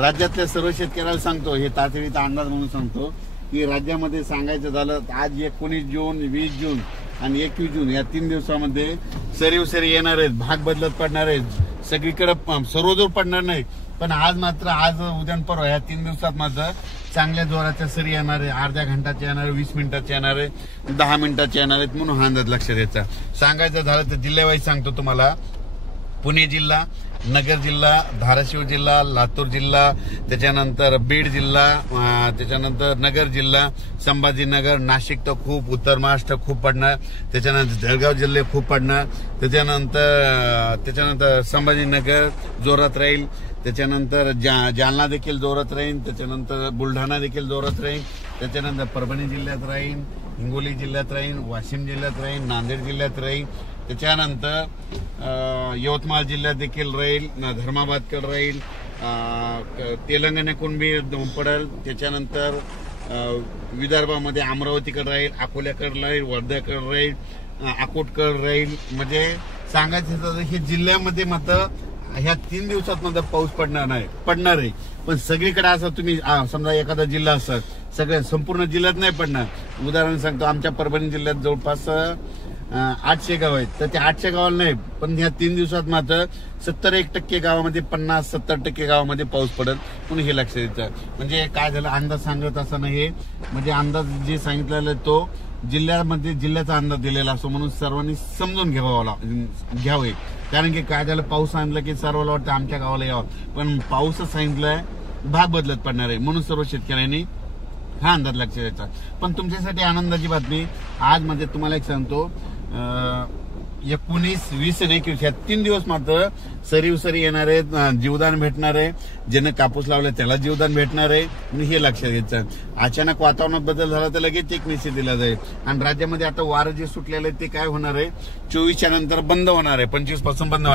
राज्यातल्या सर्व शेतकऱ्याला सांगतो, हे तातडीचा अंदाज म्हणून सांगतो की राज्यामध्ये सांगायचं झालं आज 19 जून, 20 जून आणि 21 जून या 3 दिवसामध्ये सरी येणार आहेत, भाग बदलत पडणार आहेत, सगळीकडे सर्वदूर पडणार नाही. पण आज मात्र आज उद्या परवा या 3 दिवसात मात्र चांगल्या जोराच्या सरी येणार आहे. अर्ध्या घंटाचे येणार आहे, 20 मिनिटाचे येणार आहे, 10 मिनिटाचे येणार आहेत. म्हणून हा अंदाज लक्षात द्यायचा. सांगायचं झालं तर जिल्ह्यावाईज सांगतो तुम्हाला. पुणे जिल्हा, नगर जिल्हा, धाराशिव जिल्हा, लातूर जिल्हा, त्याच्यानंतर बीड जिल्हा, त्याच्यानंतर नगर जिल्हा, संभाजीनगर, नाशिक तर खूप, उत्तर महाराष्ट्र खूप पडणार, त्याच्यानंतर जळगाव जिल्हे खूप पडणार, त्याच्यानंतर संभाजीनगर जोरात राहील, त्याच्यानंतर जालना देखील जोरात राहील, त्याच्यानंतर बुलढाणा देखील जोरात राहील, त्याच्यानंतर परभणी जिल्ह्यात राहील, हिंगोली जिल्ह्यात राहील, वाशिम जिल्ह्यात राहील, नांदेड जिल्ह्यात राहील, त्याच्यानंतर यवतमाळ जिल्ह्यात देखील राहील, धर्माबादकडे राहील, तेलंगणाकडून बी पडेल, त्याच्यानंतर विदर्भामध्ये अमरावतीकडे राहील, अकोल्याकडे राहील, वर्ध्याकडे राहील, अकोटकडे राहील. म्हणजे सांगायचं तर हे जिल्ह्यामध्ये मात्र ह्या 3 दिवसात मात्र पाऊस पडणार आहे. पण सगळीकडे असं तुम्ही समजा एखादा जिल्हा असत सगळ्या संपूर्ण जिल्ह्यात नाही पडणार. उदाहरण सांगतो, आमच्या परभणी जिल्ह्यात जवळपास 800 गाव आहेत, तर त्या 800 गावाला नाही, पण ह्या 3 दिवसात मात्र 70% गावामध्ये 50-70% गावामध्ये पाऊस पडेल. म्हणून हे लक्षात द्यायचं. म्हणजे काय झालं, अंदाज सांगत असताना हे म्हणजे अंदाज जे सांगितलेला तो जिल्ह्यामध्ये जिल्ह्याचा अंदाज दिलेला असतो. म्हणून सर्वांनी समजून घ्यावे. कारण की काय झालं, पाऊस सांगितलं की सर्वांना वाटतं आमच्या गावाला यावं, पण पाऊसच सांगितलंय भाग बदलत पडणार आहे. म्हणून सर्व शेतकऱ्यांनी हा अंदाज लक्षात द्यायचा. पण तुमच्यासाठी आनंदाची बातमी आज म्हणजे तुम्हाला एक सांगतो, 19, 20 आणि 21 या 3 दिवस मात्र सरी येणार आहेत, जीवदान भेटणार आहे. ज्यानं कापूस लावलाय त्याला जीवदान भेटणार आहे. आणि हे लक्षात घ्यायचं. अचानक वातावरणात बदल झाला तर लगेच एक निश्चित दिला जाईल. आणि राज्यामध्ये आता वारं जे सुटलेलं आहे ते काय होणार आहे, 24च्या नंतर बंद होणार आहे, 25 पासून बंद.